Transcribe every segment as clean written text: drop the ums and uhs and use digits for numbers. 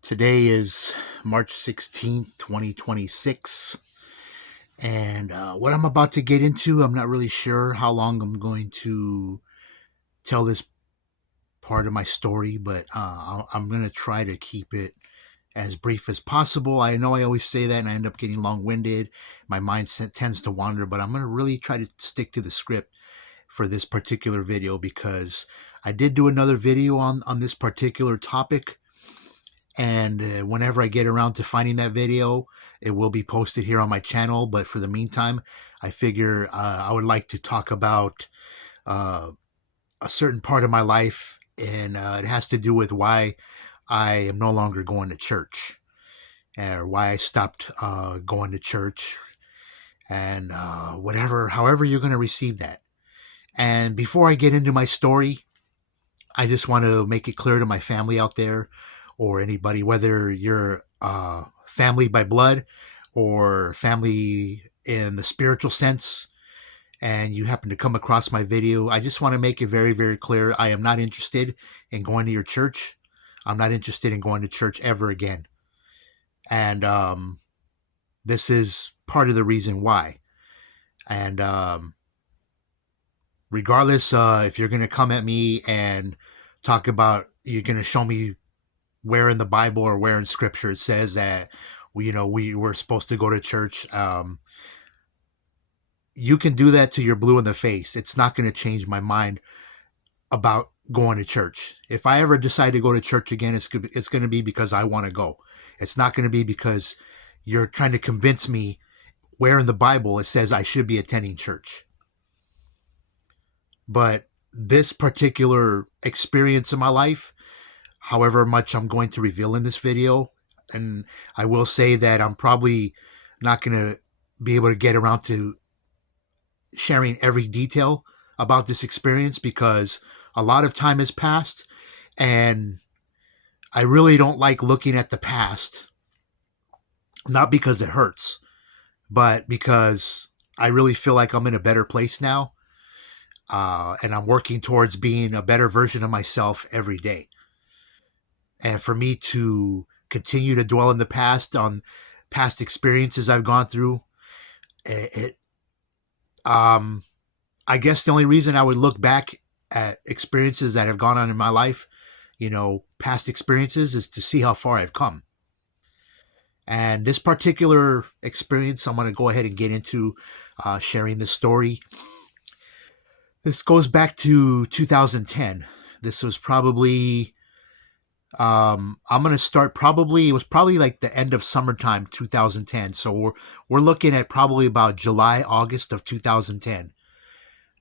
Today is March 16th, 2026. And what I'm about to get into, I'm not really sure how long I'm going to tell this part of my story, but I'm going to try to keep it as brief as possible. I know I always say that and I end up getting long winded. My mind tends to wander, but I'm going to really try to stick to the script for this particular video because I did do another video on this particular topic. And whenever I get around to finding that video, it will be posted here on my channel. But for the meantime, I figure I would like to talk about uh, a certain part of my life, and it has to do with why I am no longer going to church, or why I stopped going to church, and however you're going to receive that. And before I get into my story, I just want to make it clear to my family out there or anybody, whether you're family by blood or family in the spiritual sense, and you happen to come across my video, I just want to make it very, very clear. I am not interested in going to your church. I'm not interested in going to church ever again. And this is part of the reason why. And regardless, if you're going to come at me and talk about, you're going to show me where in the Bible or where in Scripture it says that we were supposed to go to church. You can do that till you're blue in the face. It's not going to change my mind about going to church. If I ever decide to go to church again, it's going to be because I want to go. It's not going to be because you're trying to convince me where in the Bible it says I should be attending church. But this particular experience in my life, however much I'm going to reveal in this video, and I will say that I'm probably not going to be able to get around to sharing every detail about this experience because a lot of time has passed, and I really don't like looking at the past, not because it hurts, but because I really feel like I'm in a better place now, and I'm working towards being a better version of myself every day. And for me to continue to dwell in the past on past experiences I've gone through, I guess the only reason I would look back at experiences that have gone on in my life, past experiences, is to see how far I've come. And this particular experience, I'm going to go ahead and get into sharing this story. This goes back to 2010. This was probably, I'm going to start it was probably like the end of summertime 2010. So we're looking at probably about July, August of 2010.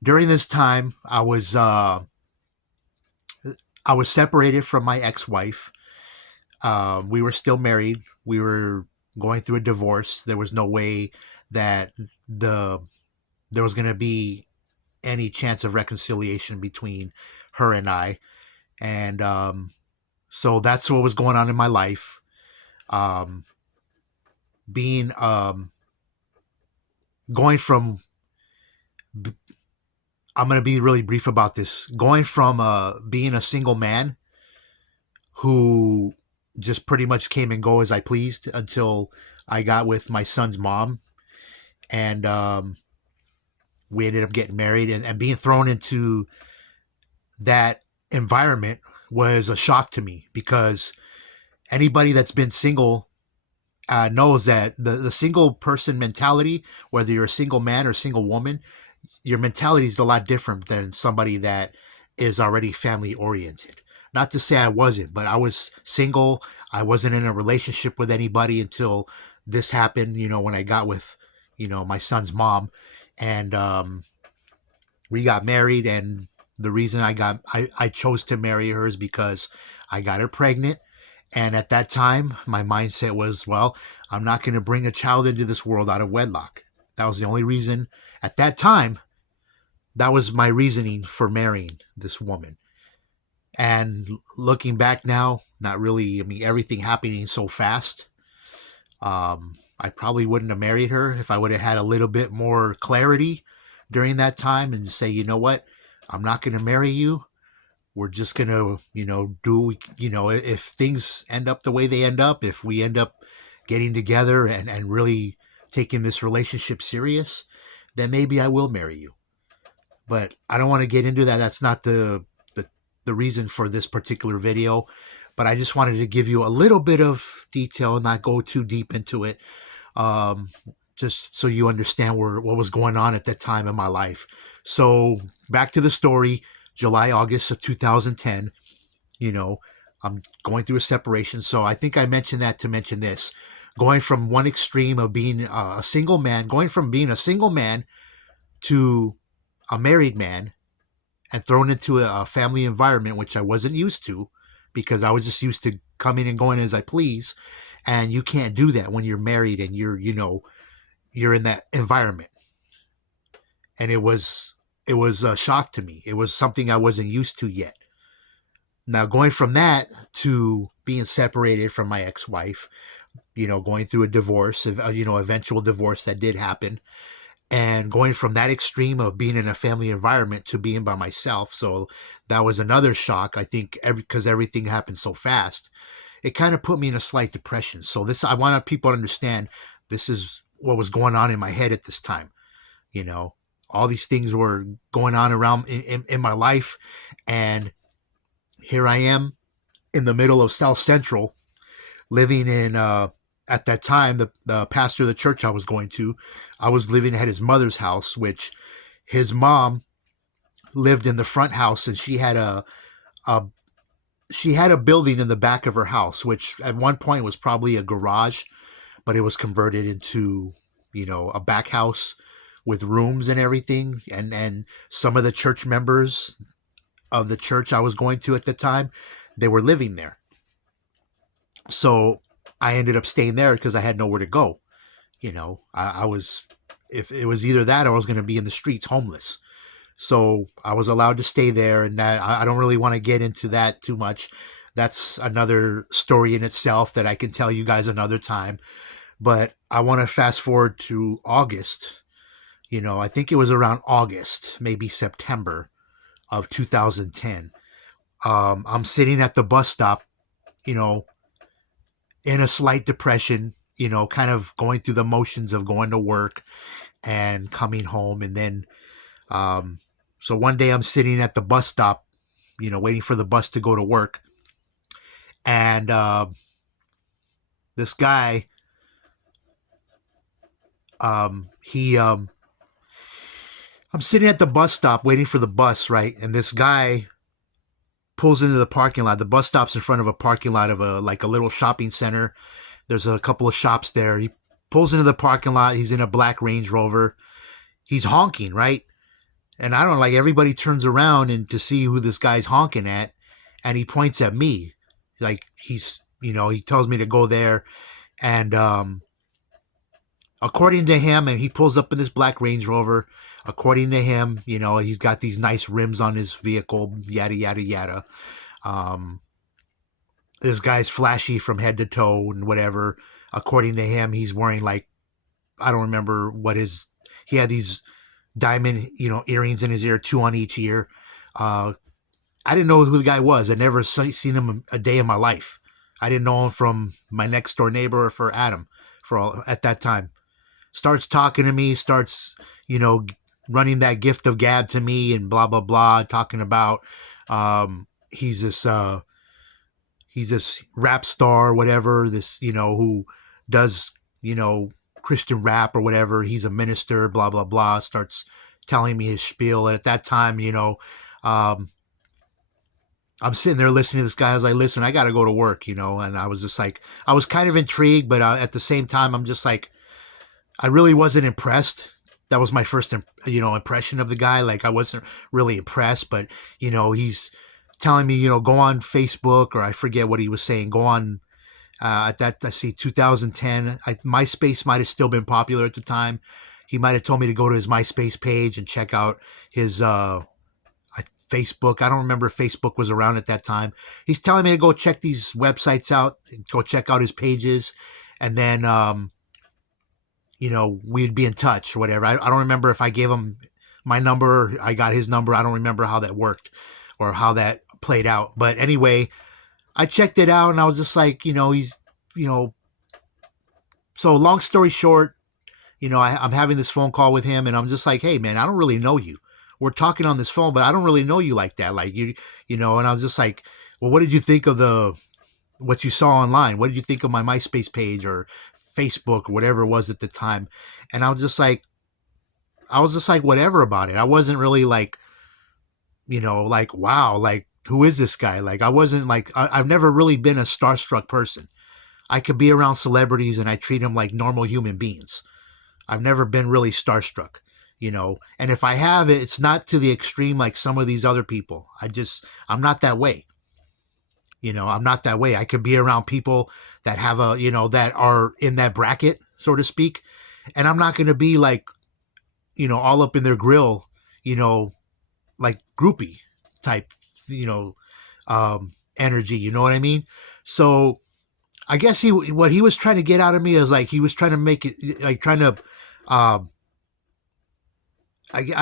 During this time, I was separated from my ex-wife. We were still married. We were going through a divorce. There was no way that there was going to be any chance of reconciliation between her and I. And so that's what was going on in my life. Going from, I'm going to be really brief about this, going from being a single man who just pretty much came and go as I pleased until I got with my son's mom, and we ended up getting married, and being thrown into that environment was a shock to me because anybody that's been single knows that the single person mentality, whether you're a single man or single woman, your mentality is a lot different than somebody that is already family oriented. Not to say I wasn't, but I was single. I wasn't in a relationship with anybody until this happened, when I got with, my son's mom. And we got married. And the reason I chose to marry her is because I got her pregnant. And at that time, my mindset was, well, I'm not going to bring a child into this world out of wedlock. That was the only reason at that time. That was my reasoning for marrying this woman. And looking back now, not really. I mean, everything happening so fast. I probably wouldn't have married her if I would have had a little bit more clarity during that time and say, you know what, I'm not going to marry you. we're just gonna, if things end up the way they end up, if we end up getting together and really taking this relationship serious, then maybe I will marry you. But I don't want to get into that. That's not the reason for this particular video. But I just wanted to give you a little bit of detail and not go too deep into it. Um, just so you understand what was going on at that time in my life. So back to the story, July, August of 2010, I'm going through a separation. So I think I mentioned that to mention this. Going from one extreme of being a single man, going from being a single man to a married man and thrown into a family environment, which I wasn't used to because I was just used to coming and going as I please. And you can't do that when you're married and you're in that environment. And it was a shock to me. It was something I wasn't used to yet. Now going from that to being separated from my ex-wife, going through a divorce, eventual divorce that did happen, and going from that extreme of being in a family environment to being by myself. So that was another shock. I think because everything happened so fast, it kind of put me in a slight depression. So I want people to understand this is what was going on in my head at this time. All these things were going on around in my life. And here I am in the middle of South Central, living in, at that time, the pastor of the church I was going to, I was living at his mother's house, which his mom lived in the front house, and she had a building in the back of her house, which at one point was probably a garage, but it was converted into, a back house with rooms and everything. And some of the church members of the church I was going to at the time, they were living there. So I ended up staying there because I had nowhere to go. I was, if it was either that or I was going to be in the streets homeless. So I was allowed to stay there, and that I don't really want to get into that too much. That's another story in itself that I can tell you guys another time. But I want to fast forward to August. I think it was around August, maybe September of 2010. I'm sitting at the bus stop, in a slight depression, kind of going through the motions of going to work and coming home. And then, so one day I'm sitting at the bus stop, waiting for the bus to go to work. And this guy, I'm sitting at the bus stop waiting for the bus, right? And this guy pulls into the parking lot. The bus stop's in front of a parking lot of a little shopping center. There's a couple of shops there. He pulls into the parking lot. He's in a black Range Rover. He's honking, right? And I don't everybody turns around and to see who this guy's honking at, and he points at me. He's, he tells me to go there. And according to him, and he pulls up in this black Range Rover, according to him, he's got these nice rims on his vehicle, yada, yada, yada. This guy's flashy from head to toe and whatever. According to him, he's wearing I don't remember he had these diamond, earrings in his ear, 2 on each ear. I didn't know who the guy was. I'd never seen him a day in my life. I didn't know him from my next door neighbor or for Adam at that time. Starts talking to me, starts, running that gift of gab to me and blah, blah, blah, talking about he's this rap star or whatever, this, who does, Christian rap or whatever. He's a minister, blah, blah, blah. Starts telling me his spiel. And at that time, I'm sitting there listening to this guy. I was like, listen, I got to go to work, and I was just I was kind of intrigued, but at the same time, I'm just I really wasn't impressed. That was my first, impression of the guy. I wasn't really impressed, but, he's telling me, go on Facebook, or I forget what he was saying. Go on, at that, 2010, MySpace might have still been popular at the time. He might have told me to go to his MySpace page and check out his, Facebook. I don't remember if Facebook was around at that time. He's telling me to go check these websites out, go check out his pages, and then, we'd be in touch or whatever. I don't remember if I gave him my number, I got his number. I don't remember how that worked or how that played out. But anyway, I checked it out and I was just like, he's, you know, so long story short, I'm having this phone call with him and I'm just like, hey man, I don't really know you. We're talking on this phone, but I don't really know you like that. Like and I was just like, well, what did you think of what you saw online? What did you think of my MySpace page or Facebook or whatever it was at the time? And I was just like, whatever about it. I wasn't really like, like, wow, like, who is this guy? Like, I wasn't like, I've never really been a starstruck person. I could be around celebrities and I treat them like normal human beings. I've never been really starstruck, and if I have it, it's not to the extreme like some of these other people. I'm not that way. I'm not that way. I could be around people that have that are in that bracket, so to speak. And I'm not going to be like, all up in their grill, like groupie type, energy. You know what I mean? So I guess what he was trying to get out of me is like, he was trying to make it like trying to, I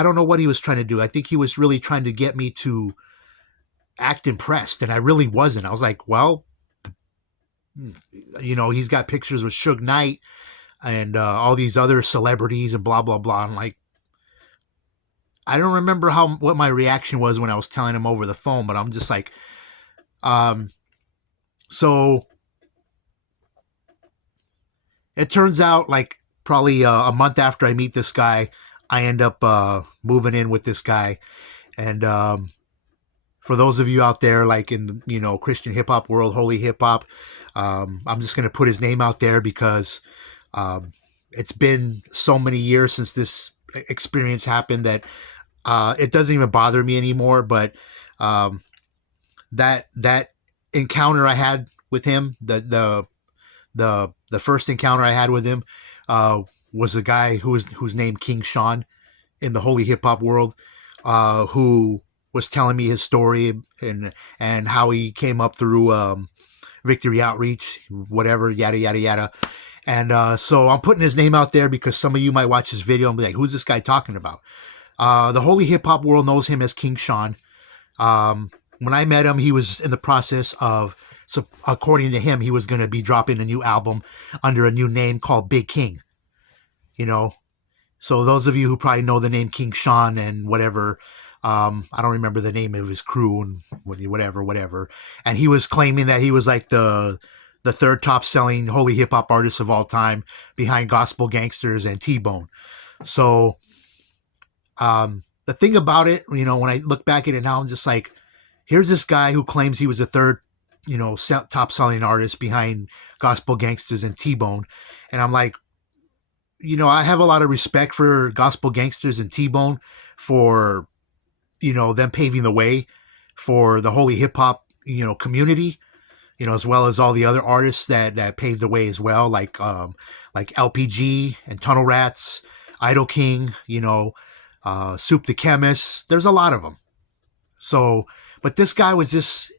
don't know what he was trying to do. I think he was really trying to get me to act impressed. And I really wasn't. I was like, well, he's got pictures with Suge Knight and all these other celebrities and blah, blah, blah. I'm like, I don't remember what my reaction was when I was telling him over the phone, but I'm just like, so it turns out like probably a month after I meet this guy, I end up moving in with this guy. And for those of you out there, like in, Christian hip hop world, holy hip hop, I'm just going to put his name out there because it's been so many years since this experience happened that it doesn't even bother me anymore. But that encounter I had with him, the first encounter I had with him was a guy who's named King Sean in the holy hip hop world, who was telling me his story and how he came up through Victory Outreach, whatever, yada yada yada. And so I'm putting his name out there because some of you might watch this video and be like, who's this guy talking about? The holy hip hop world knows him as King Sean. When I met him, he was in the process of, so according to him, he was going to be dropping a new album under a new name called Big King. So those of you who probably know the name King Sean and whatever, I don't remember the name of his crew and whatever. And he was claiming that he was like the third top selling holy hip hop artist of all time behind Gospel Gangsters and T-Bone. So the thing about it, when I look back at it now, I'm just like, here's this guy who claims he was the third, top selling artist behind Gospel Gangsters and T-Bone. And I'm like, I have a lot of respect for Gospel Gangsters and T-Bone for, them paving the way for the holy hip hop, community, as well as all the other artists that paved the way as well, like LPG and Tunnel Rats, Idol King, Soup the Chemist. There's a lot of them. So, but this guy was just,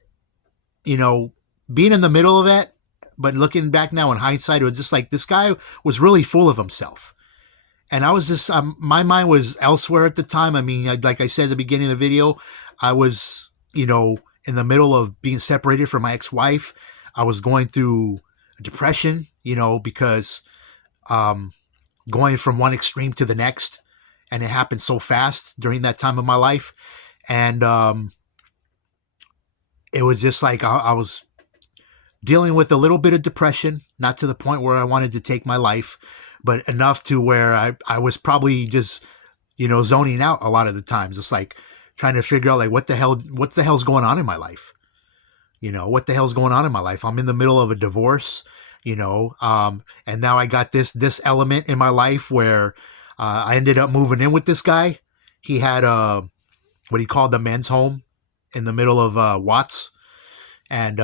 being in the middle of it, but looking back now in hindsight, it was just like this guy was really full of himself. And I was just, my mind was elsewhere at the time. I mean, like I said at the beginning of the video, I was, in the middle of being separated from my ex-wife. I was going through depression, because going from one extreme to the next. And it happened so fast during that time of my life. And it was just like I was dealing with a little bit of depression, not to the point where I wanted to take my life, but enough to where I was probably just, zoning out a lot of the times. It's like trying to figure out like, what the hell's going on in my life? What the hell's going on in my life? I'm in the middle of a divorce, and now I got this element in my life where I ended up moving in with this guy. He had what he called the men's home in the middle of Watts. And,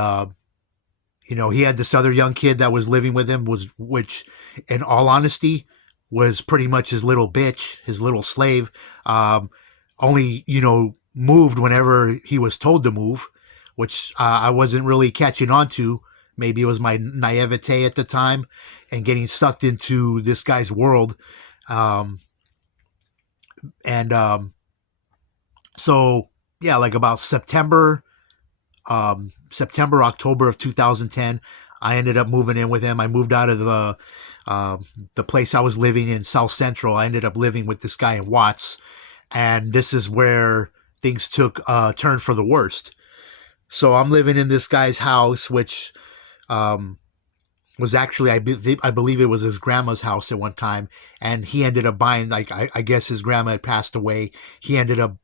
he had this other young kid that was living with him, which in all honesty was pretty much his little bitch, his little slave. Only, moved whenever he was told to move, which I wasn't really catching on to. Maybe it was my naivete at the time and getting sucked into this guy's world. So yeah, like about September September, October of 2010. I ended up moving in with him. I moved out of the place I was living in, South Central. I ended up living with this guy in Watts, and this is where things took a turn for the worst. So I'm living in this guy's house, which um, was actually, I believe it was his grandma's house at one time, and he ended up buying, like, I guess his grandma had passed away. He ended up,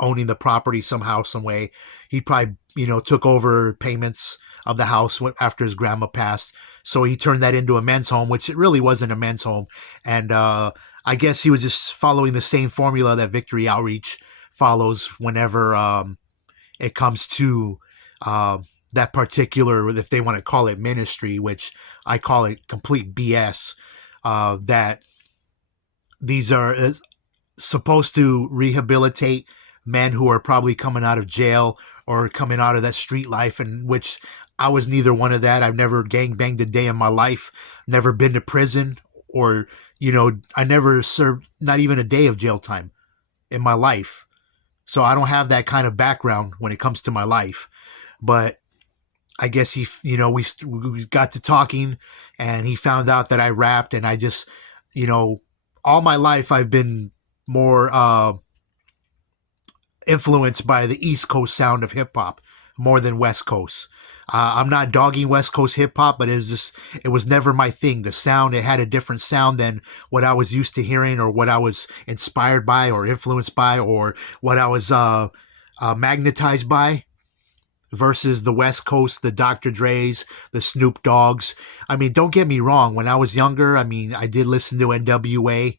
owning the property somehow, some way. He probably, took over payments of the house after his grandma passed. So he turned that into a men's home, which it really wasn't a men's home. And I guess he was just following the same formula that Victory Outreach follows whenever it comes to that particular, if they want to call it ministry, which I call it complete BS, that these are supposed to rehabilitate men who are probably coming out of jail or coming out of that street life, in which I was neither one of that. I've never gang banged a day in my life, never been to prison, or, I never served not even a day of jail time in my life. So I don't have that kind of background when it comes to my life. But I guess we got to talking, and he found out that I rapped, and I just, all my life I've been more influenced by the East Coast sound of hip hop more than West Coast. I'm not dogging West Coast hip hop, but it was never my thing. The sound, it had a different sound than what I was used to hearing, or what I was inspired by, or influenced by, or what I was magnetized by, versus the West Coast, the Dr. Dre's, the Snoop Dogg's. I mean, don't get me wrong. When I was younger, I mean, I did listen to NWA,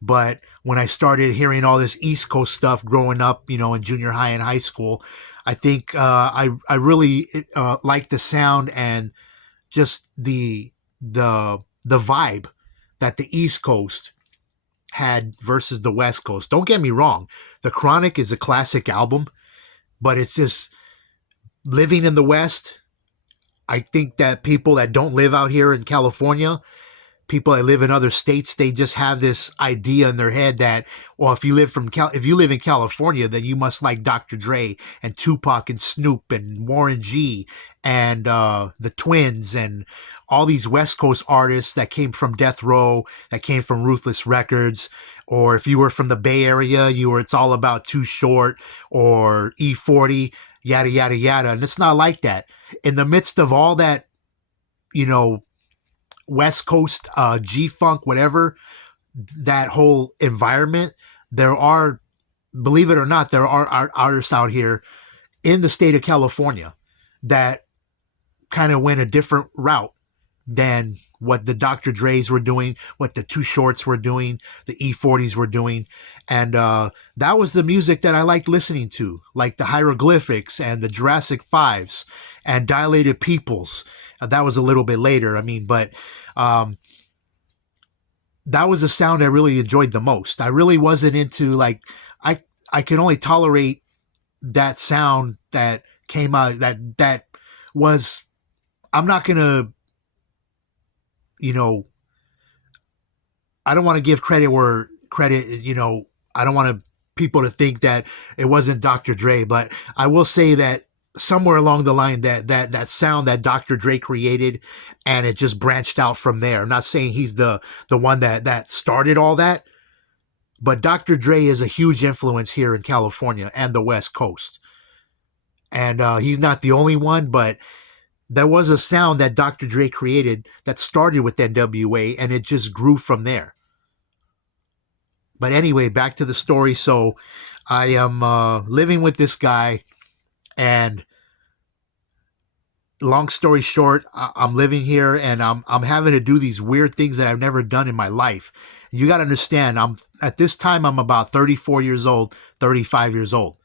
but when I started hearing all this East Coast stuff growing up, in junior high and high school, I think I really liked the sound and just the vibe that the East Coast had versus the West Coast. Don't get me wrong. The Chronic is a classic album, but it's just living in the West. I think that people that don't live out here in California, people that live in other states, they just have this idea in their head that, well, if you live in California, then you must like Dr. Dre and Tupac and Snoop and Warren G and the Twins and all these West Coast artists that came from Death Row, that came from Ruthless Records. Or if you were from the Bay Area, it's all about Too Short or E40, yada, yada, yada. And it's not like that. In the midst of all that, West Coast, G-Funk, whatever, that whole environment, there are, believe it or not, there are artists out here in the state of California that kind of went a different route than what the Dr. Dre's were doing, what the Too Shorts were doing, the E40s were doing. And that was the music that I liked listening to, like the Hieroglyphics and the Jurassic Fives and Dilated Peoples. That was a little bit later. I mean, but that was the sound I really enjoyed the most. I really wasn't into, like, I could only tolerate that sound that came out, that was, I'm not going to, I don't want to give credit where credit is, I don't want people to think that it wasn't Dr. Dre, but I will say that somewhere along the line that sound that Dr. Dre created, and it just branched out from there. I'm not saying he's the one that started all that, but Dr. Dre is a huge influence here in California and the West Coast. And he's not the only one, but there was a sound that Dr. Dre created that started with NWA, and it just grew from there. But anyway, back to the story. So I am living with this guy, and long story short, I'm living here, and I'm having to do these weird things that I've never done in my life. You got to understand, at this time, I'm about 34 years old, 35 years old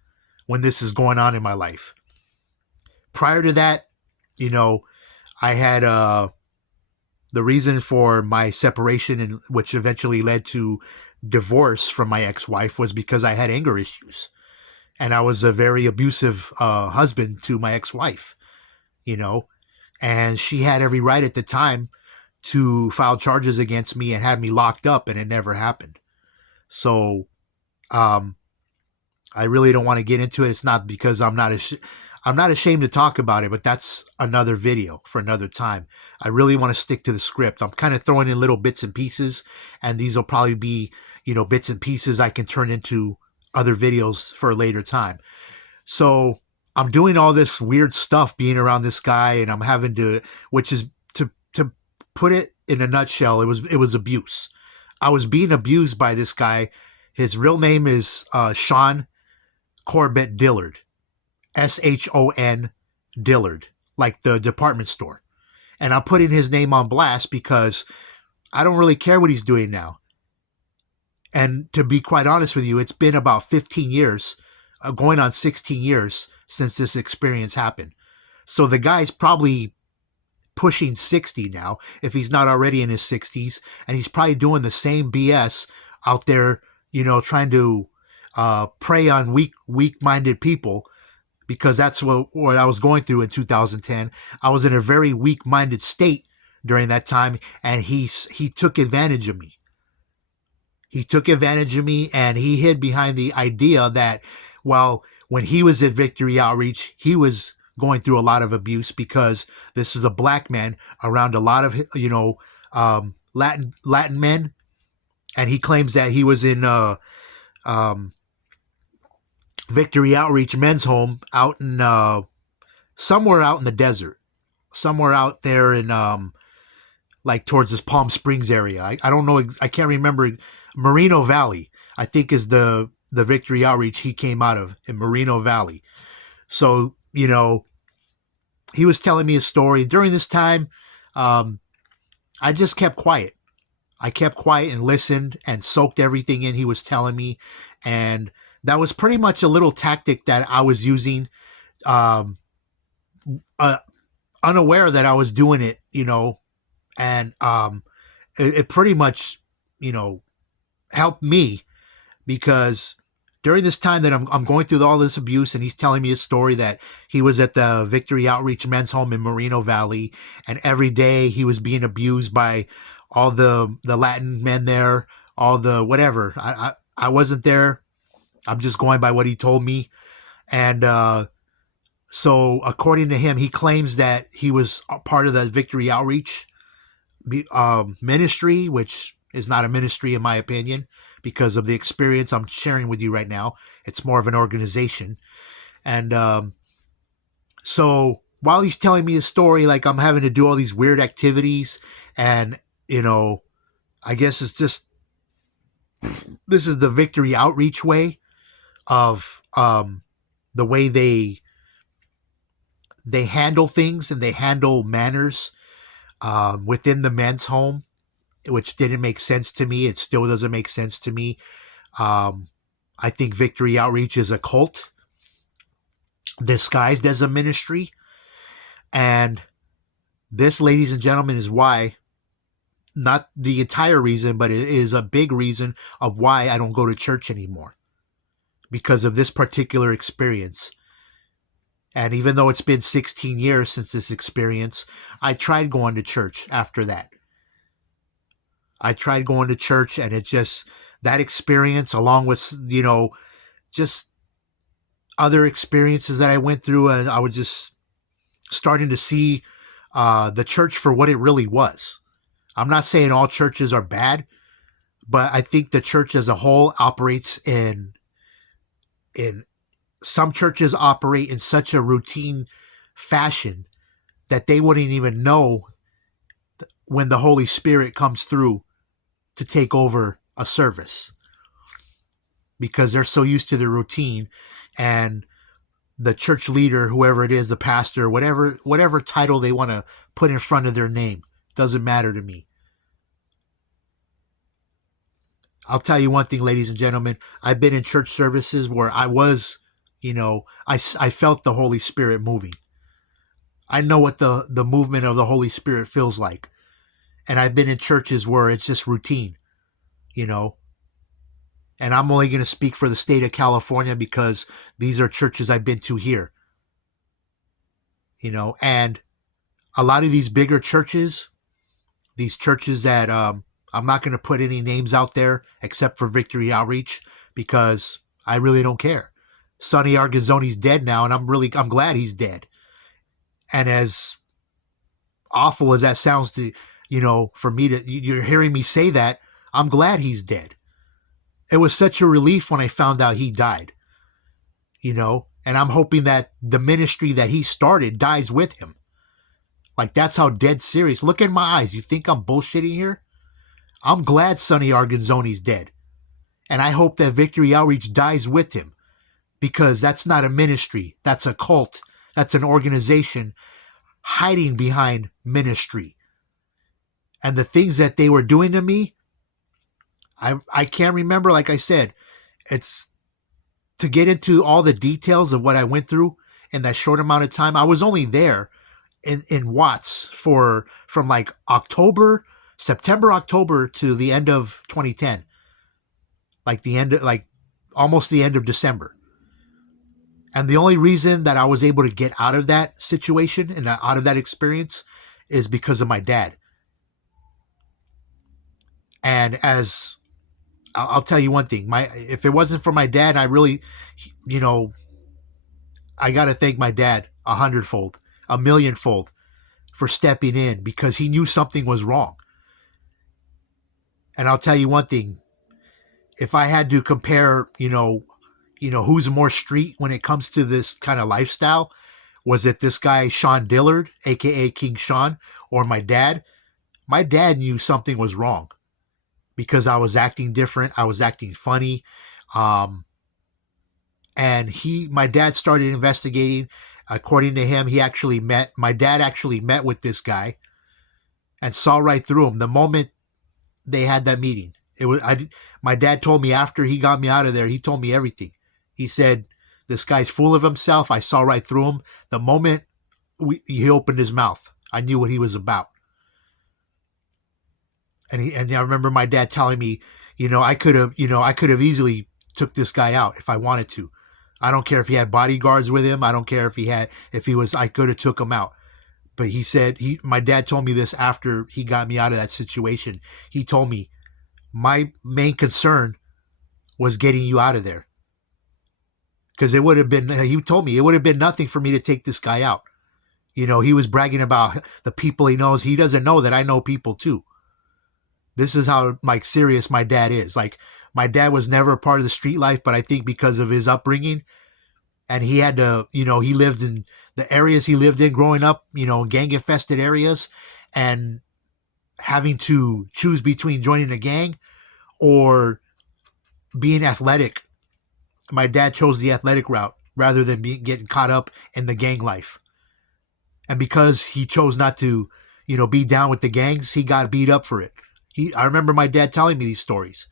when this is going on in my life. Prior to that, I had the reason for my separation, and which eventually led to divorce from my ex-wife, was because I had anger issues. And I was a very abusive husband to my ex-wife, and she had every right at the time to file charges against me and have me locked up, and it never happened. So I really don't want to get into it. It's not because I'm not I'm not ashamed to talk about it, but that's another video for another time. I really want to stick to the script. I'm kind of throwing in little bits and pieces, and these will probably be, bits and pieces I can turn into other videos for a later time. So I'm doing all this weird stuff being around this guy, and I'm having to, which is to put it in a nutshell, it was abuse. I was being abused by this guy. His real name is Sean Corbett Dillard. Shon Dillard, like the department store. And I'm putting his name on blast because I don't really care what he's doing now. And to be quite honest with you, it's been about 15 years, going on 16 years since this experience happened. So the guy's probably pushing 60 now, if he's not already in his 60s, and he's probably doing the same BS out there, trying to prey on weak-minded people, because that's what I was going through in 2010. I was in a very weak-minded state during that time, and he took advantage of me. He took advantage of me, and he hid behind the idea that, well, when he was at Victory Outreach, he was going through a lot of abuse because this is a black man around a lot of, Latin men, and he claims that he was in Victory Outreach Men's Home out in somewhere out in the desert, somewhere out there in like towards this Palm Springs area. I don't know. I can't remember. Moreno Valley, I think, is the Victory Outreach he came out of, in Moreno Valley. So, he was telling me a story. During this time, I just kept quiet. I kept quiet and listened and soaked everything in he was telling me. And that was pretty much a little tactic that I was using, unaware that I was doing it, and it pretty much, helped me, because during this time that I'm going through all this abuse, and he's telling me a story that he was at the Victory Outreach Men's Home in Moreno Valley, and every day he was being abused by all the Latin men there, all the whatever. I wasn't there. I'm just going by what he told me. And so according to him, he claims that he was a part of the Victory Outreach ministry, which is not a ministry in my opinion, because of the experience I'm sharing with you right now. It's more of an organization. And so while he's telling me a story, like, I'm having to do all these weird activities, and, I guess it's just, this is the Victory Outreach way of the way they handle things, and they handle manners within the men's home, which didn't make sense to me. It still doesn't make sense to me. I think Victory Outreach is a cult disguised as a ministry. And this, ladies and gentlemen, is why, not the entire reason, but it is a big reason of why I don't go to church anymore, because of this particular experience. And even though it's been 16 years since this experience, I tried going to church after that. I tried going to church, and it just, that experience, along with, just other experiences that I went through, and I was just starting to see the church for what it really was. I'm not saying all churches are bad, but I think the church as a whole operates in some churches operate in such a routine fashion that they wouldn't even know when the Holy Spirit comes through to take over a service, because they're so used to the routine, and the church leader, whoever it is, the pastor, whatever title they want to put in front of their name, doesn't matter to me. I'll tell you one thing, ladies and gentlemen, I've been in church services where I was, I felt the Holy Spirit moving. I know what the movement of the Holy Spirit feels like. And I've been in churches where it's just routine, and I'm only going to speak for the state of California, because these are churches I've been to here, and a lot of these bigger churches, these churches that, I'm not going to put any names out there except for Victory Outreach, because I really don't care. Sonny Arganzoni's dead now, and I'm glad he's dead. And as awful as that sounds to, for me to, you're hearing me say that, I'm glad he's dead. It was such a relief when I found out he died, and I'm hoping that the ministry that he started dies with him. Like, that's how dead serious. Look in my eyes. You think I'm bullshitting here? I'm glad Sonny Arganzoni's dead. And I hope that Victory Outreach dies with him, because that's not a ministry. That's a cult. That's an organization hiding behind ministry. And the things that they were doing to me, I can't remember. Like I said, it's to get into all the details of what I went through in that short amount of time. I was only there in Watts from like September, October to the end of 2010. Almost the end of December. And the only reason that I was able to get out of that situation and out of that experience is because of my dad. And as I'll tell you one thing, if it wasn't for my dad, I really, I got to thank my dad 100-fold, 1,000,000-fold for stepping in, because he knew something was wrong. And I'll tell you one thing, if I had to compare, who's more street when it comes to this kind of lifestyle, was it this guy, Sean Dillard, aka King Sean, or my dad? My dad knew something was wrong, because I was acting different. I was acting funny. And my dad started investigating. According to him, my dad actually met with this guy and saw right through him the moment they had that meeting. My dad told me after he got me out of there, he told me everything. He said, this guy's full of himself. I saw right through him. The moment he opened his mouth, I knew what he was about. And I remember my dad telling me, I could have easily took this guy out if I wanted to. I don't care if he had bodyguards with him. I don't care I could have took him out. But he said, my dad told me this after he got me out of that situation. He told me, my main concern was getting you out of there. Because he told me it would have been nothing for me to take this guy out. He was bragging about the people he knows. He doesn't know that I know people too. This is how serious my dad is. Like, my dad was never a part of the street life, but I think because of his upbringing, and he had to, he lived in the areas he lived in growing up, gang infested areas, and having to choose between joining a gang or being athletic. My dad chose the athletic route rather than getting caught up in the gang life. And because he chose not to, be down with the gangs, he got beat up for it. I remember my dad telling me these stories.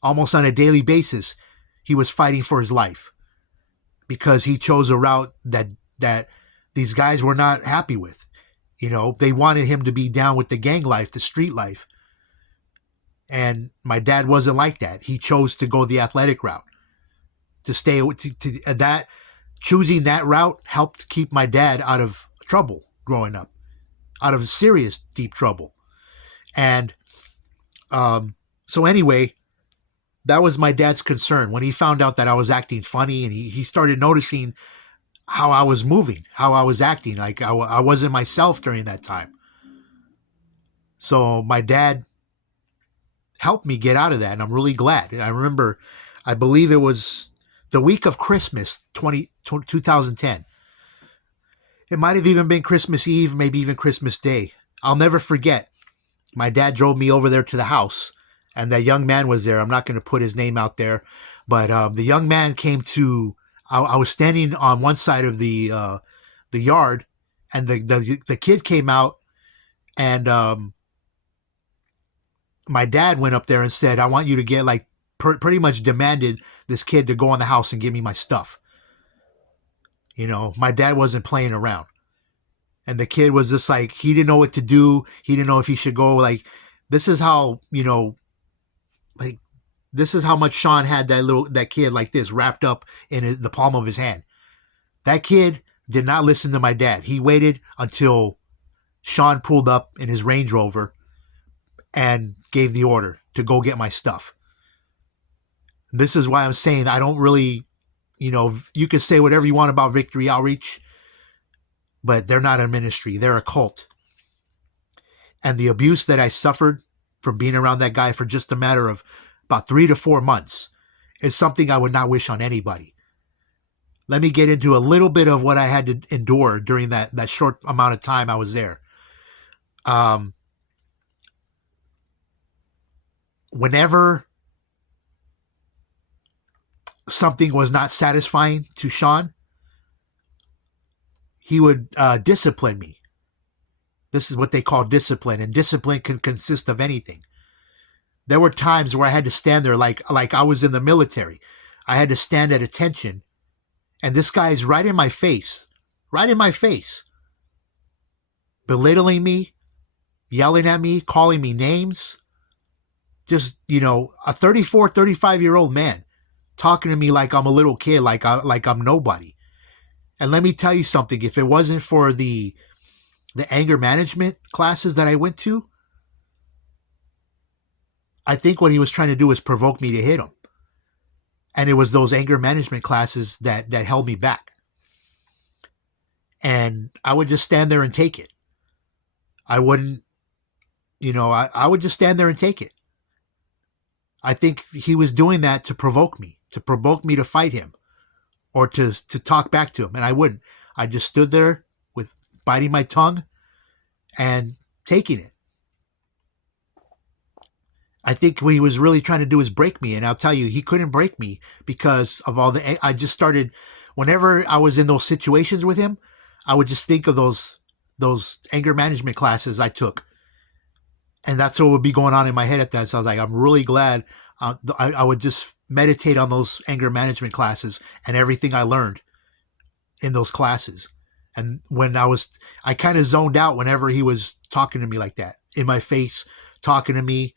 Almost on a daily basis, he was fighting for his life because he chose a route that these guys were not happy with. They wanted him to be down with the gang life, the street life. And my dad wasn't like that. He chose to go the athletic route. Choosing that route helped keep my dad out of trouble growing up, out of serious, deep trouble. And so anyway, that was my dad's concern when he found out that I was acting funny, and he started noticing how I was moving, how I was acting. Like I wasn't myself during that time. So my dad helped me get out of that, and I'm really glad. And I remember, I believe it was the week of Christmas, 2010. It might have even been Christmas Eve, maybe even Christmas Day. I'll never forget. My dad drove me over there to the house, and that young man was there. I'm not going to put his name out there, but the young man came to. I was standing on one side of the yard, and the kid came out, and my dad went up there and said, "I want you to get pretty much demanded this kid to go in the house and give me my stuff." My dad wasn't playing around. And the kid was just like, he didn't know what to do. He didn't know if he should go. This is how, this is how much Sean had that kid like this wrapped up in the palm of his hand. That kid did not listen to my dad. He waited until Sean pulled up in his Range Rover and gave the order to go get my stuff. This is why I'm saying I don't really You can say whatever you want about Victory Outreach, but they're not a ministry. They're a cult. And the abuse that I suffered from being around that guy for just a matter of about 3 to 4 months is something I would not wish on anybody. Let me get into a little bit of what I had to endure during that short amount of time I was there. Whenever something was not satisfying to Sean, he would discipline me. This is what they call discipline, and discipline can consist of anything. There were times where I had to stand there like I was in the military. I had to stand at attention, and this guy is right in my face, belittling me, yelling at me, calling me names. Just, a 34, 35-year-old man talking to me like I'm a little kid, like I'm nobody. And let me tell you something, if it wasn't for the anger management classes that I went to, I think what he was trying to do was provoke me to hit him. And it was those anger management classes that held me back. And I would just stand there and take it. I wouldn't, I would just stand there and take it. I think he was doing that to provoke me to fight him or to talk back to him. And I wouldn't. I just stood there with biting my tongue and taking it. I think what he was really trying to do is break me. And I'll tell you, he couldn't break me because of I just started, whenever I was in those situations with him, I would just think of those anger management classes I took. And that's what would be going on in my head at that. So I was like, I'm really glad I would just meditate on those anger management classes and everything I learned in those classes. And when I kind of zoned out whenever he was talking to me like that, in my face, talking to me,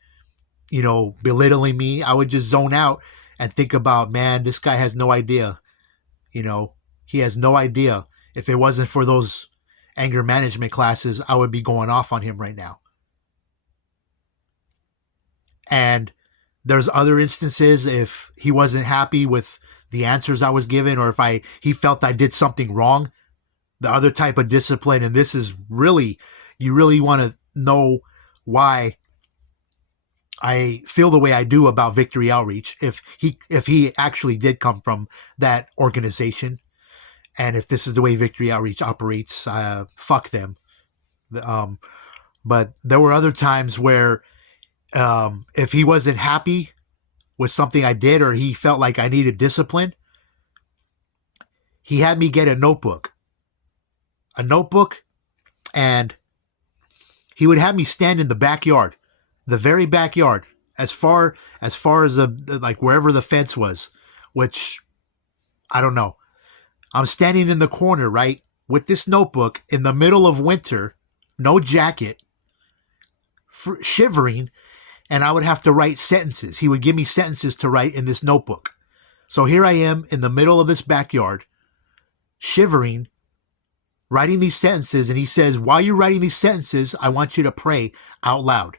belittling me. I would just zone out and think about, man, this guy has no idea. He has no idea. If it wasn't for those anger management classes, I would be going off on him right now. And there's other instances if he wasn't happy with the answers I was given, or if he felt I did something wrong, the other type of discipline, and this is really, you really want to know why I feel the way I do about Victory Outreach, if he actually did come from that organization, and if this is the way Victory Outreach operates, fuck them. But there were other times where if he wasn't happy with something I did, or he felt like I needed discipline, he had me get a notebook, and he would have me stand in the backyard, the very backyard, as far as like wherever the fence was, which I don't know. I'm standing in the corner, right, with this notebook in the middle of winter, no jacket, shivering, and I would have to write sentences. He would give me sentences to write in this notebook. So here I am in the middle of this backyard, shivering, writing these sentences, and he says, while you're writing these sentences, I want you to pray out loud.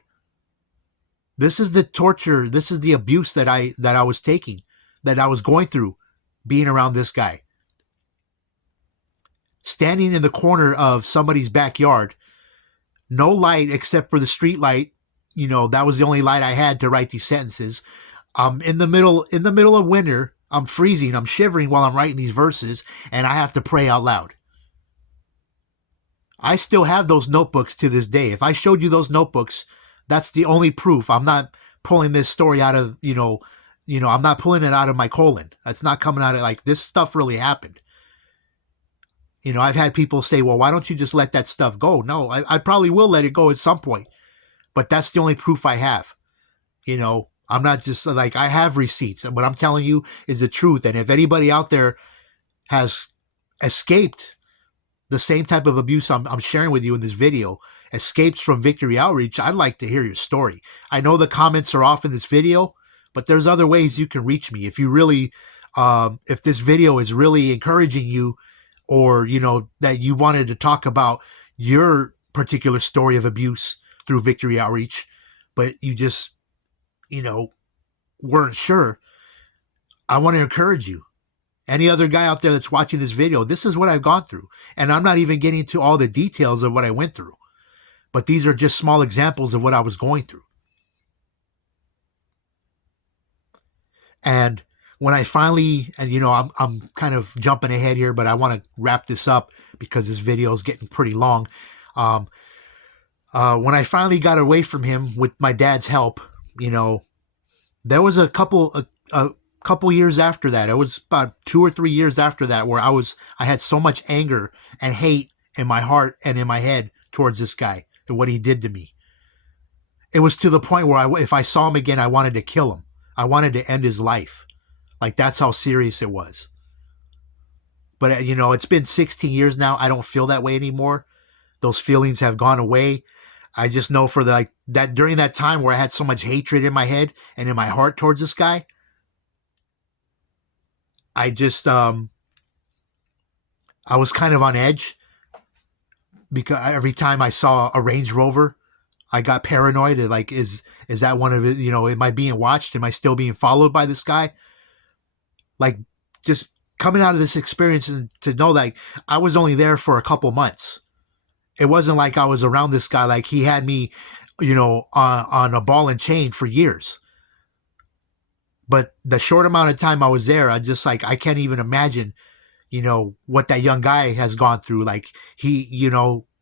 This is the torture, this is the abuse that I was taking, that I was going through being around this guy. Standing in the corner of somebody's backyard, no light except for the street light, that was the only light I had to write these sentences. In the middle of winter, I'm freezing, I'm shivering while I'm writing these verses, and I have to pray out loud. I still have those notebooks to this day. If I showed you those notebooks, that's the only proof. I'm not pulling this story out of, I'm not pulling it out of my colon. That's not coming out of, like, this stuff really happened. I've had people say, well, why don't you just let that stuff go? No, I probably will let it go at some point, but that's the only proof I have. I'm not just like, I have receipts. What I'm telling you is the truth. And if anybody out there has escaped the same type of abuse I'm sharing with you in this video, escapes from Victory Outreach, I'd like to hear your story. I know the comments are off in this video, but there's other ways you can reach me. If you really, if this video is really encouraging you, or, that you wanted to talk about your particular story of abuse through Victory Outreach, but you just, weren't sure, I want to encourage you. Any other guy out there that's watching this video, this is what I've gone through. And I'm not even getting to all the details of what I went through. But these are just small examples of what I was going through. And when I finally, and I'm kind of jumping ahead here, but I want to wrap this up because this video is getting pretty long. When I finally got away from him with my dad's help, there was a couple years after that. It was about 2 or 3 years after that where I had so much anger and hate in my heart and in my head towards this guy and what he did to me. It was to the point where if I saw him again, I wanted to kill him. I wanted to end his life. Like, that's how serious it was. But, it's been 16 years now. I don't feel that way anymore. Those feelings have gone away. I just know that during that time where I had so much hatred in my head and in my heart towards this guy, I just, I was kind of on edge because every time I saw a Range Rover, I got paranoid. Like, is that one of it? Am I being watched? Am I still being followed by this guy? Like, just coming out of this experience and to know that I was only there for a couple months. It wasn't like I was around this guy. Like, he had me, on a ball and chain for years. But the short amount of time I was there, I can't even imagine, what that young guy has gone through. Like,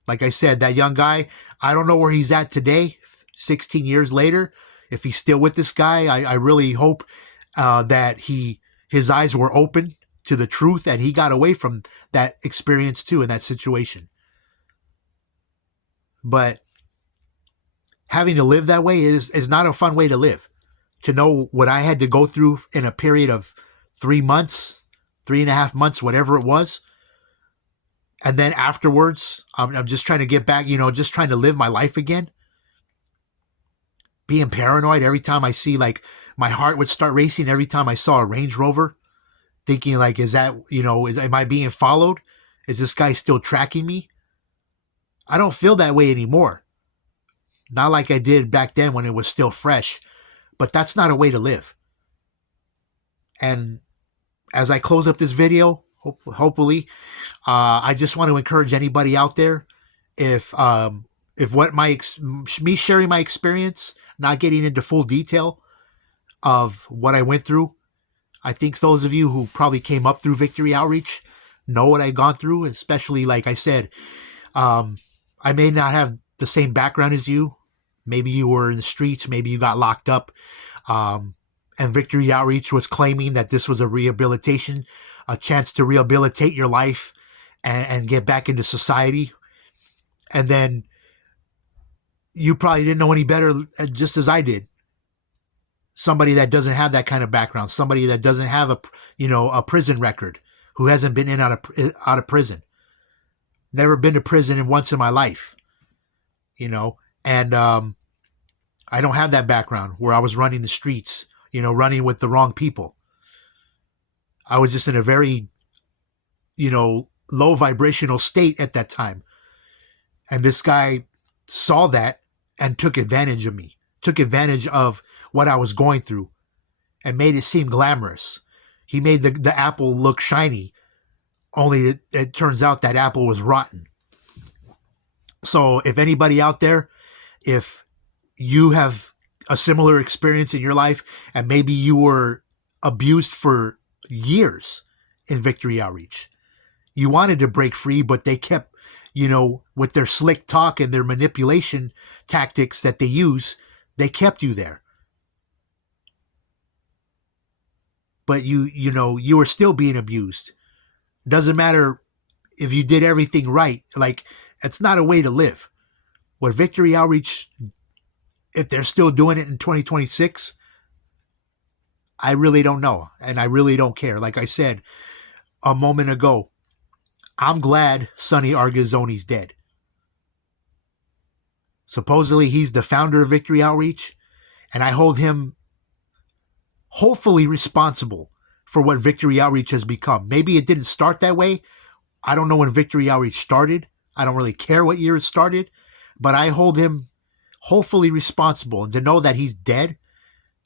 like I said, that young guy, I don't know where he's at today, 16 years later. If he's still with this guy, I really hope that his eyes were open to the truth and he got away from that experience too in that situation. But having to live that way is not a fun way to live. To know what I had to go through in a period of 3 months, 3.5 months, whatever it was. And then afterwards, I'm just trying to get back, just trying to live my life again. Being paranoid every time I see, like, my heart would start racing every time I saw a Range Rover. Thinking, like, is that, am I being followed? Is this guy still tracking me? I don't feel that way anymore. Not like I did back then when it was still fresh. But that's not a way to live. And as I close up this video, hopefully, I just want to encourage anybody out there, if what me sharing my experience, not getting into full detail of what I went through, I think those of you who probably came up through Victory Outreach know what I've gone through, especially, like I said, I may not have the same background as you. Maybe you were in the streets, maybe you got locked up, and Victory Outreach was claiming that this was a rehabilitation, a chance to rehabilitate your life and get back into society. And then you probably didn't know any better, just as I did. Somebody that doesn't have that kind of background, somebody that doesn't have a prison record, who hasn't been out of prison, never been to prison once in my life, and I don't have that background where I was running the streets, running with the wrong people. I was just in a very, low vibrational state at that time. And this guy saw that and took advantage of me, took advantage of what I was going through and made it seem glamorous. He made the apple look shiny, only it turns out that apple was rotten. So if anybody out there, if you have a similar experience in your life and maybe you were abused for years in Victory Outreach, you wanted to break free, but they kept, with their slick talk and their manipulation tactics that they use, they kept you there. But you were still being abused. Doesn't matter if you did everything right. Like, it's not a way to live. What Victory Outreach, if they're still doing it in 2026, I really don't know. And I really don't care. Like I said a moment ago, I'm glad Sonny Argazzoni's dead. Supposedly he's the founder of Victory Outreach, and I hold him hopefully responsible for what Victory Outreach has become. Maybe it didn't start that way. I don't know when Victory Outreach started. I don't really care what year it started, but I hold him hopefully responsible. And to know that he's dead,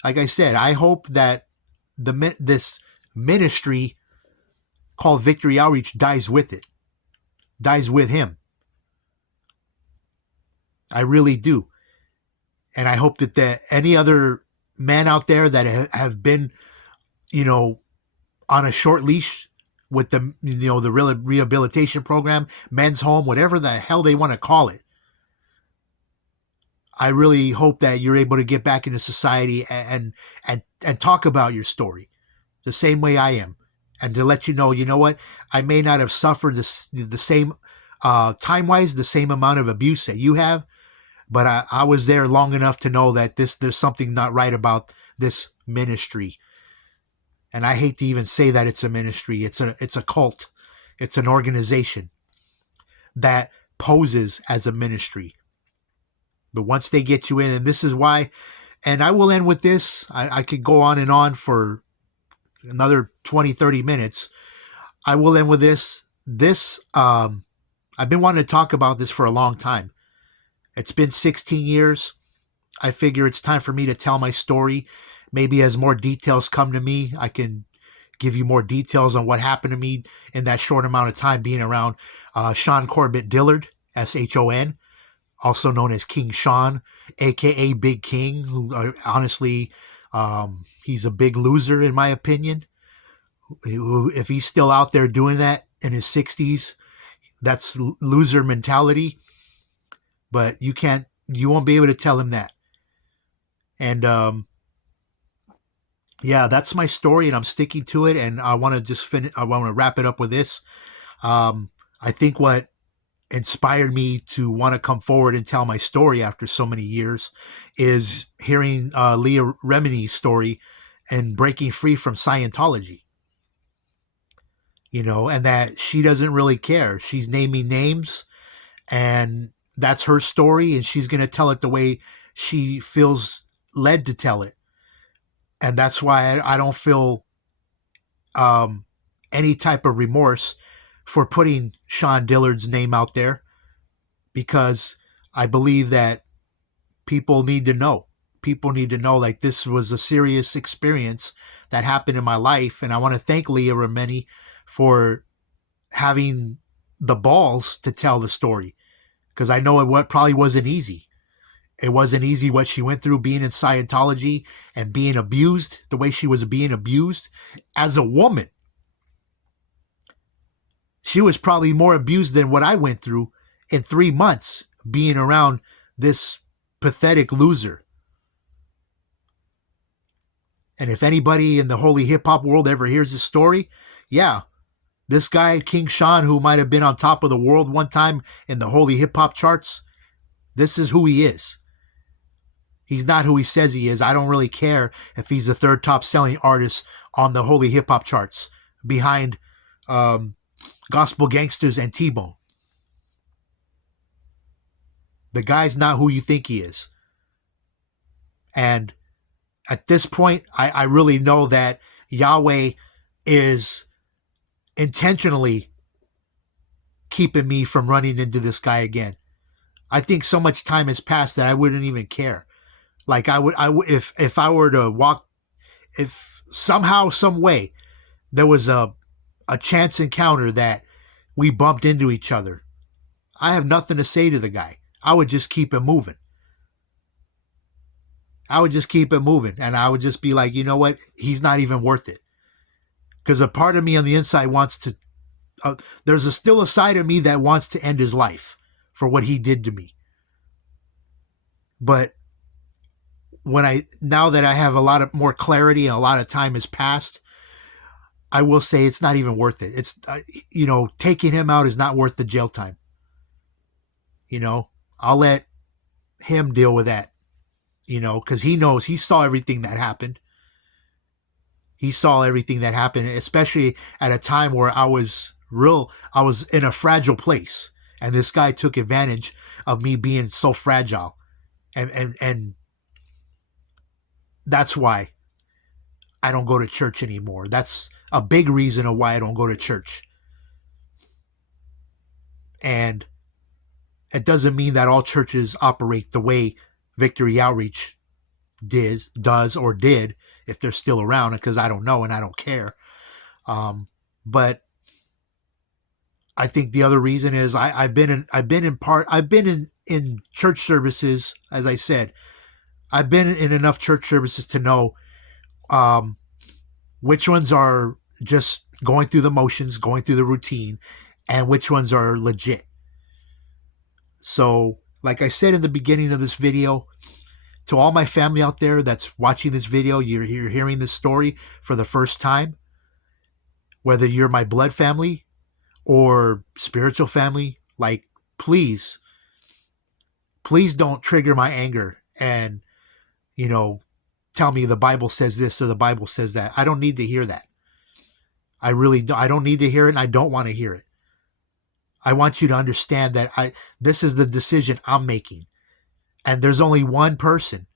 like I said, I hope that this ministry called Victory Outreach dies with it, dies with him. I really do. And I hope that any other men out there that have been, on a short leash with the rehabilitation program, men's home, whatever the hell they want to call it, I really hope that you're able to get back into society and talk about your story the same way I am, and to let you know what, I may not have suffered the same time-wise, the same amount of abuse that you have, but I was there long enough to know that there's something not right about this ministry. And I hate to even say that it's a ministry. It's a cult. It's an organization that poses as a ministry. But once they get you in, and this is why, and I will end with this. I could go on and on for another 20, 30 minutes. I will end with this. I've been wanting to talk about this for a long time. It's been 16 years. I figure it's time for me to tell my story. Maybe as more details come to me, I can give you more details on what happened to me in that short amount of time being around Sean Corbett Dillard, S-H-O-N, also known as King Sean, a.k.a. Big King, who honestly, he's a big loser in my opinion. If he's still out there doing that in his 60s, that's loser mentality. But you won't be able to tell him that. And yeah, that's my story, and I'm sticking to it. And I want to just finish. I want to wrap it up with this. I think what inspired me to want to come forward and tell my story after so many years is hearing Leah Remini's story and breaking free from Scientology. And that she doesn't really care. She's naming names, and that's her story, and she's going to tell it the way she feels led to tell it. And that's why I don't feel any type of remorse for putting Sean Dillard's name out there, because I believe that people need to know. People need to know, like, this was a serious experience that happened in my life. And I want to thank Leah Remini for having the balls to tell the story, because I know it probably wasn't easy. It wasn't easy what she went through being in Scientology and being abused the way she was being abused as a woman. She was probably more abused than what I went through in 3 months being around this pathetic loser. And if anybody in the holy hip hop world ever hears this story, yeah, this guy, King Sean, who might have been on top of the world one time in the holy hip hop charts, this is who he is. He's not who he says he is. I don't really care if he's the third top selling artist on the holy hip hop charts behind Gospel Gangsters and T-Bone. The guy's not who you think he is. And at this point, I really know that Yahweh is intentionally keeping me from running into this guy again. I think so much time has passed that I wouldn't even care. Like if I were to walk, if somehow, some way, there was a chance encounter that we bumped into each other, I have nothing to say to the guy. I would just keep it moving. And I would just be like, you know what? He's not even worth it. Because a part of me on the inside wants to, there's still a side of me that wants to end his life for what he did to me. But now that I have a lot of more clarity and a lot of time has passed, I will say it's not even worth it. It's, taking him out is not worth the jail time. I'll let him deal with that, because he knows, he saw everything that happened. Especially at a time where I was in a fragile place, and this guy took advantage of me being so fragile. And that's why I don't go to church anymore. That's a big reason of why I don't go to church. And it doesn't mean that all churches operate the way Victory Outreach does or did, if they're still around, because I don't know and I don't care. But I think the other reason is I've been in church services, as I said. I've been in enough church services to know um, which ones are just going through the motions, going through the routine, and which ones are legit. So, like I said in the beginning of this video, to all my family out there that's watching this video, you're hearing this story for the first time, whether you're my blood family or spiritual family, like, please, please don't trigger my anger and, you know, tell me the Bible says this or the Bible says that. I don't need to hear that. I really do. I don't need to hear it, and I don't want to hear it. I want you to understand that this is the decision I'm making. And there's only one person,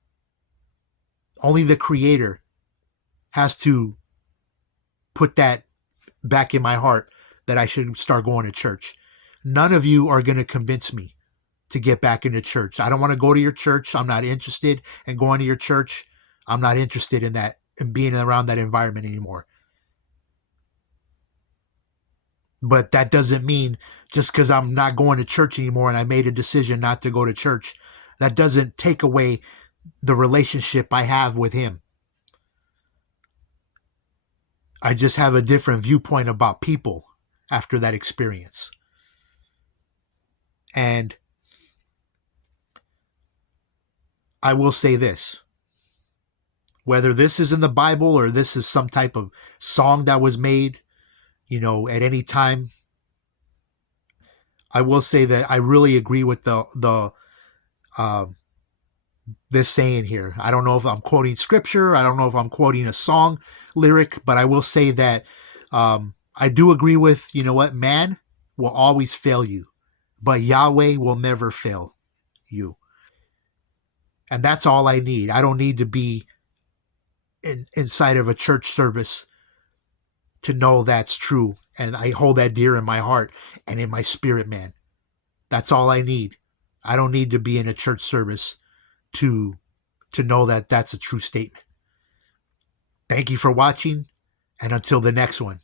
only the Creator has to put that back in my heart that I should start going to church. None of you are going to convince me to get back into church. I don't want to go to your church. I'm not interested in going to your church. I'm not interested in that, in being around that environment anymore. But that doesn't mean just because I'm not going to church anymore and I made a decision not to go to church, that doesn't take away the relationship I have with him. I just have a different viewpoint about people after that experience. And I will say this, whether this is in the Bible or this is some type of song that was made, at any time, I will say that I really agree with this saying here. I don't know if I'm quoting scripture. I don't know if I'm quoting a song lyric, but I will say that I do agree with, man will always fail you, but Yahweh will never fail you. And that's all I need. I don't need to be inside of a church service to know that's true. And I hold that dear in my heart and in my spirit, man. That's all I need. I don't need to be in a church service to know that that's a true statement. Thank you for watching, and until the next one.